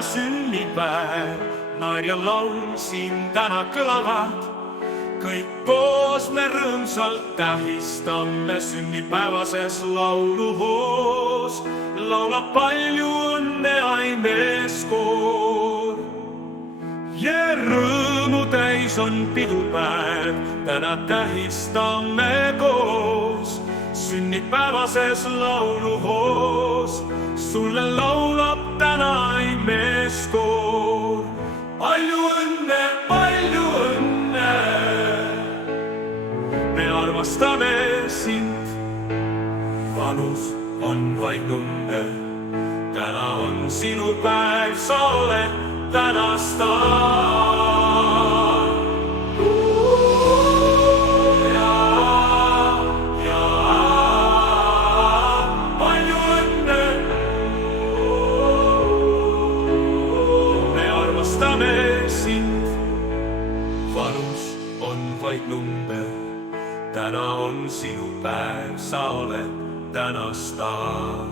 täna sünnipäev, naerjalaul siin täna kõlavad. Kõik koos me rõõmsalt tähistame sünnipäevases lauluhoos. Laulab palju õnne aimeeskoor. Ja rõõmu täis on pidupäev, täna tähistame koos. Sünnipäevases lauluhoos sulle laulab täna aimeeskoor. Palju õnne, palju õnne, me armastame sind. Vanus on vaid number, täna on sinu päev, sa oled täna staar. Palju õnne, me armastame sind. Vanus on vaid number, täna on sinu päev, sa oled täna staar.